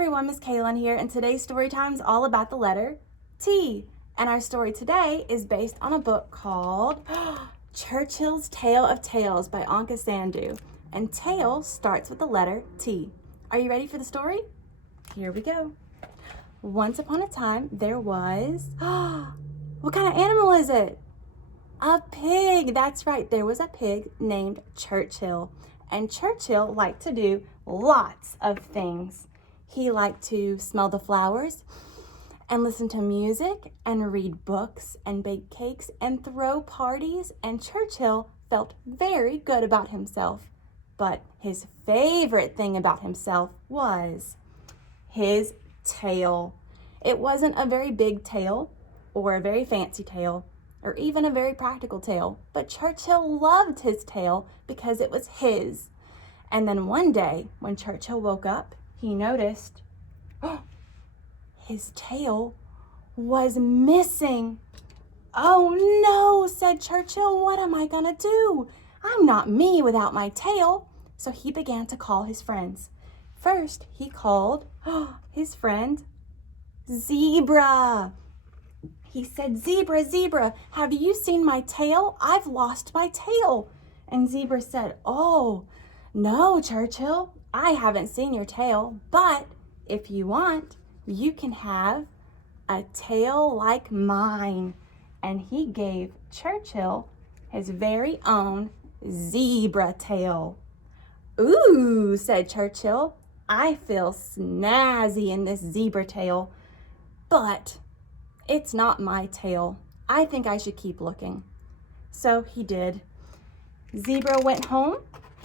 everyone, Miss Kaylin here, and today's story time is all about the letter T. And our story today is based on a book called Churchill's Tale of Tales by Anka Sandhu. And tail starts with the letter T. Are you ready for the story? Here we go. Once upon a time, there was... what kind of animal is it? A pig. That's right. There was a pig named Churchill. And Churchill liked to do lots of things. He liked to smell the flowers and listen to music and read books and bake cakes and throw parties. And Churchill felt very good about himself. But his favorite thing about himself was his tail. It wasn't a very big tail or a very fancy tail or even a very practical tail, but Churchill loved his tail because it was his. And then one day when Churchill woke up, he noticed his tail was missing. "Oh no," said Churchill, "what am I gonna do? I'm not me without my tail." So he began to call his friends. First, he called his friend Zebra. He said, "Zebra, Zebra, have you seen my tail? I've lost my tail." And Zebra said, "Oh, no, Churchill, I haven't seen your tail, but if you want, you can have a tail like mine." And he gave Churchill his very own zebra tail. "Ooh," said Churchill, "I feel snazzy in this zebra tail, but it's not my tail. I think I should keep looking." So he did. Zebra went home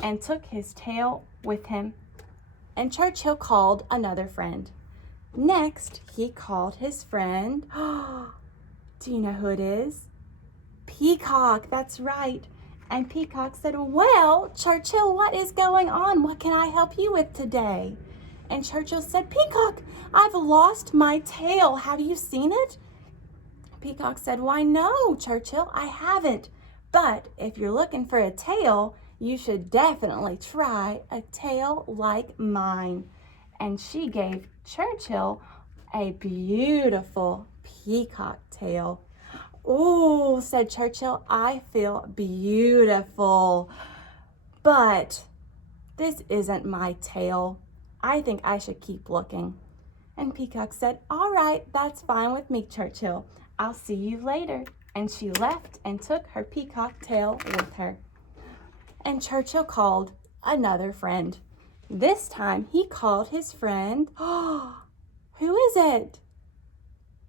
and took his tail with him, and Churchill called another friend. Next, he called his friend, do you know who it is? Peacock, that's right. And Peacock said, "Well, Churchill, what is going on? What can I help you with today?" And Churchill said, "Peacock, I've lost my tail. Have you seen it?" Peacock said, "Why, no, Churchill, I haven't. But if you're looking for a tail, you should definitely try a tail like mine." And she gave Churchill a beautiful peacock tail. "Ooh," said Churchill, "I feel beautiful, but this isn't my tail. I think I should keep looking." And Peacock said, "All right, that's fine with me, Churchill. I'll see you later." And she left and took her peacock tail with her. And Churchill called another friend. This time he called his friend, who is it?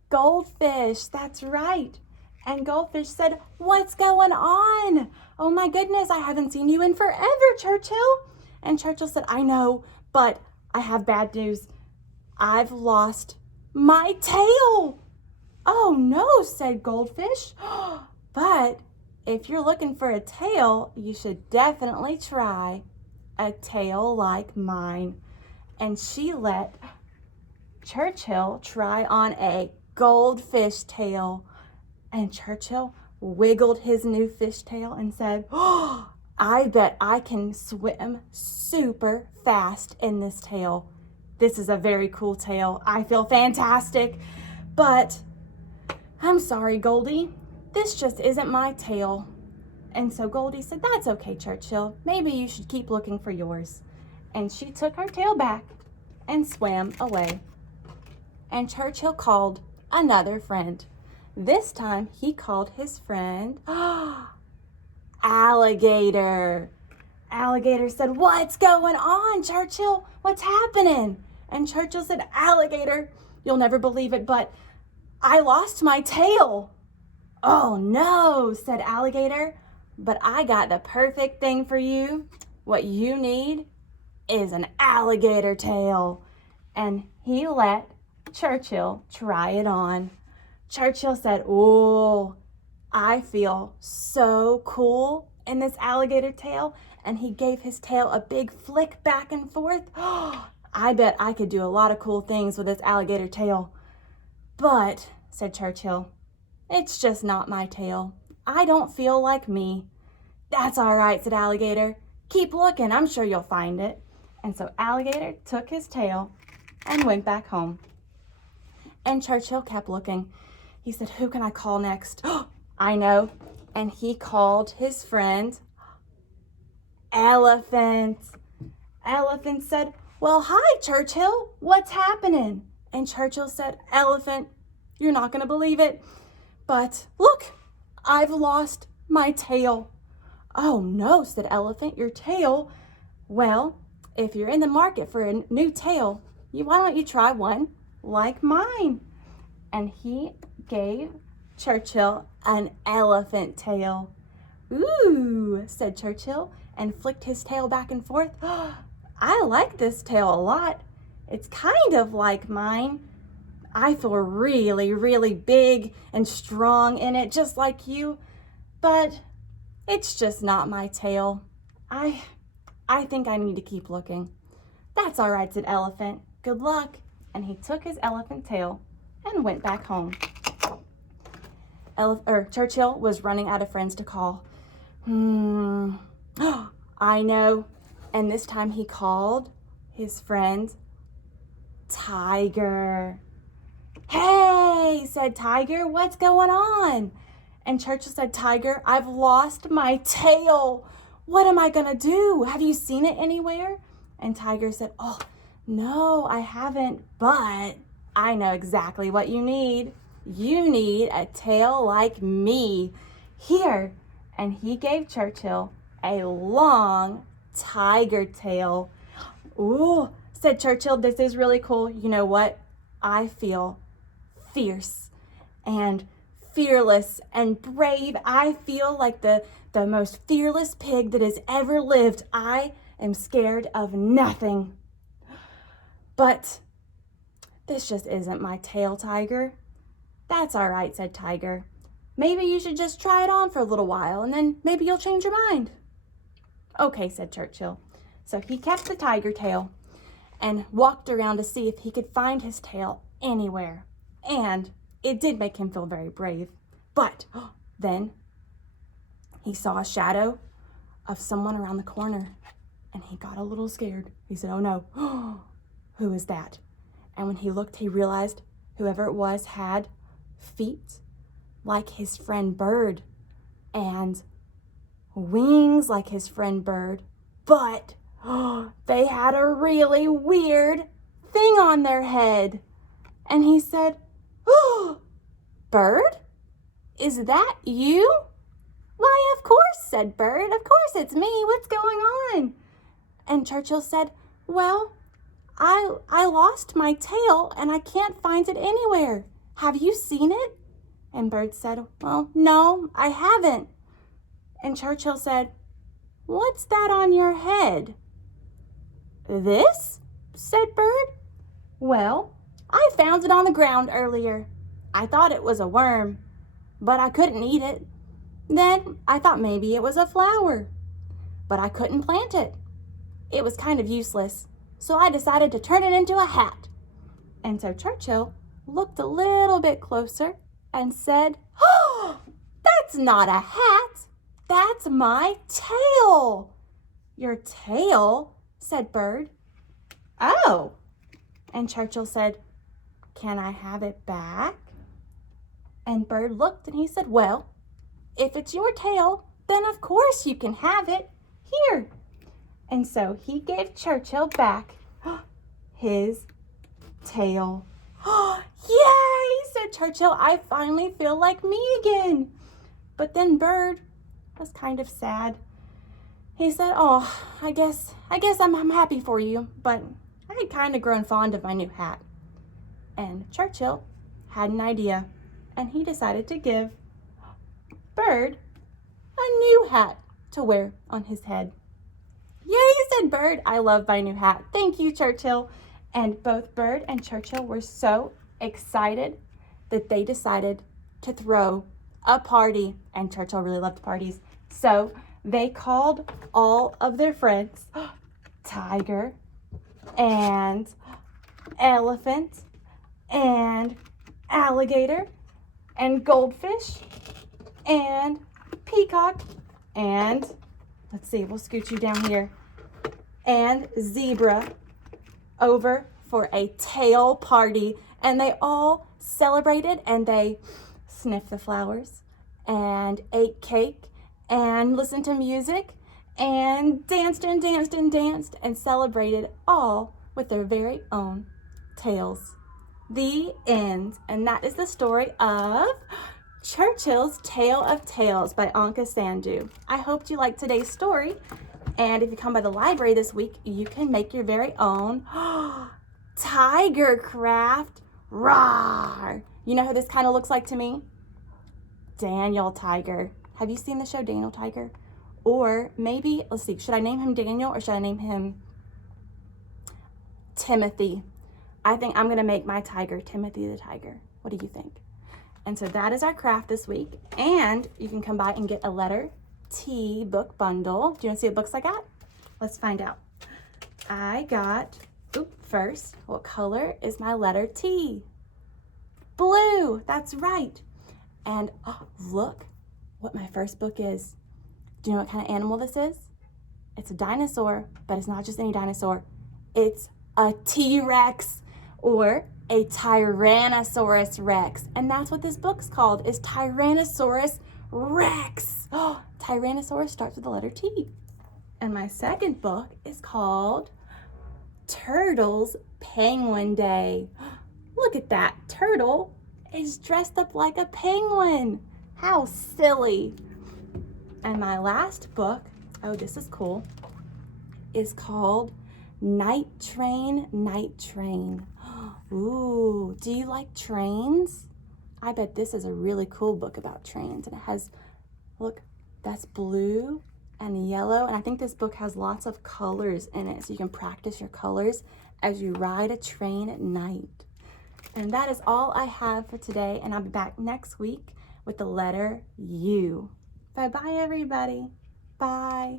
Goldfish, that's right. And Goldfish said, "What's going on? Oh my goodness, I haven't seen you in forever, Churchill." And Churchill said, "I know, but I have bad news. I've lost my tail." "Oh no," said Goldfish, "but if you're looking for a tail, you should definitely try a tail like mine." And she let Churchill try on a goldfish tail. And Churchill wiggled his new fish tail and said, "I bet I can swim super fast in this tail. This is a very cool tail. I feel fantastic. But I'm sorry, Goldie, this just isn't my tail." And so Goldie said, "That's okay, Churchill. Maybe you should keep looking for yours." And she took her tail back and swam away. And Churchill called another friend. This time he called his friend Alligator. Alligator said, "What's going on, Churchill? What's happening?" And Churchill said, "Alligator, you'll never believe it, but I lost my tail." "Oh no," said Alligator, "but I got the perfect thing for you. What you need is an alligator tail." And he let Churchill try it on. Churchill said, "Oh, I feel so cool in this alligator tail." And he gave his tail a big flick back and forth. "I bet I could do a lot of cool things with this alligator tail. But," said Churchill, "it's just not my tail. I don't feel like me." "That's all right," said Alligator. "Keep looking. I'm sure you'll find it." And so Alligator took his tail and went back home. And Churchill kept looking. He said, who can I call next? I know. And he called his friend, Elephant. Elephant said, well, hi, Churchill. What's happening? And Churchill said, Elephant, you're not going to believe it, but look, I've lost my tail. Oh, no, said Elephant, your tail? Well, if you're in the market for a new tail, why don't you try one like mine? And he gave Churchill an elephant tail. Ooh, said Churchill, and flicked his tail back and forth. I like this tail a lot. It's kind of like mine. I feel really, really big and strong in it, just like you, but it's just not my tail. I think I need to keep looking. That's all right, said Elephant. Good luck. And he took his elephant tail and went back home. Churchill was running out of friends to call. I know. And this time he called his friend Tiger. Hey, said Tiger, what's going on? And Churchill said, Tiger, I've lost my tail. What am I gonna do? Have you seen it anywhere? And Tiger said, oh, no, I haven't, but I know exactly what you need. You need a tail like me. Here. And he gave Churchill a long tiger tail. Ooh, said Churchill, this is really cool. You know what? I feel fierce and fearless and brave. I feel like the most fearless pig that has ever lived. I am scared of nothing. But this just isn't my tail, Tiger. That's all right, said Tiger. Maybe you should just try it on for a little while and then maybe you'll change your mind. Okay, said Churchill. So he kept the tiger tail and walked around to see if he could find his tail anywhere. And it did make him feel very brave. But then he saw a shadow of someone around the corner and he got a little scared. He said, oh no, who is that? And when he looked, he realized whoever it was had feet like his friend Bird and wings like his friend Bird, but they had a really weird thing on their head. And he said, oh, Bird, is that you? Why, of course, said Bird. Of course it's me. What's going on? And Churchill said, well, I lost my tail and I can't find it anywhere. Have you seen it? And Bird said, well, no, I haven't. And Churchill said, what's that on your head? This? Said Bird. Well, I found it on the ground earlier. I thought it was a worm, but I couldn't eat it. Then I thought maybe it was a flower, but I couldn't plant it. It was kind of useless, so I decided to turn it into a hat. And so Churchill looked a little bit closer and said, oh, that's not a hat. That's my tail. Your tail? Said Bird. Oh. And Churchill said, can I have it back? And Bird looked and he said, well, if it's your tail, then of course you can have it. Here. And so he gave Churchill back his tail. Yay, said Churchill. I finally feel like me again. But then Bird was kind of sad. He said, oh, I guess I'm happy for you, but I had kind of grown fond of my new hat. And Churchill had an idea, and he decided to give Bird a new hat to wear on his head. Yay, said Bird. I love my new hat. Thank you, Churchill. And both Bird and Churchill were so excited that they decided to throw a party. And Churchill really loved parties. So they called all of their friends, Tiger and Elephant and Alligator and Goldfish and Peacock and, let's see, we'll scoot you down here, and Zebra over for a tail party, and they all celebrated and they sniffed the flowers and ate cake and listened to music and danced and danced and danced and celebrated, all with their very own tails. The end. And that is the story of Churchill's Tale of Tales by Anka Sandhu. I hope you liked today's story. And if you come by the library this week, you can make your very own tiger craft. Rawr! You know who this kind of looks like to me? Daniel Tiger. Have you seen the show Daniel Tiger? Or maybe, let's see, should I name him Daniel or should I name him Timothy? I think I'm going to make my tiger Timothy the Tiger. What do you think? And so that is our craft this week. And you can come by and get a letter T book bundle. Do you want to see what books I got? Let's find out. I got, first, what color is my letter T? Blue. That's right. And look what my first book is. Do you know what kind of animal this is? It's a dinosaur, but it's not just any dinosaur. It's a T-Rex or a Tyrannosaurus Rex. And that's what this book's called, is Tyrannosaurus Rex. Tyrannosaurus starts with the letter T. And my second book is called Turtle's Penguin Day. Look at that. Turtle is dressed up like a penguin. How silly. And my last book, this is cool, is called Night Train, Night Train. Ooh, do you like trains? I bet this is a really cool book about trains. And it has, look, that's blue and yellow. And I think this book has lots of colors in it, so you can practice your colors as you ride a train at night. And that is all I have for today. And I'll be back next week with the letter U. Bye-bye, everybody. Bye.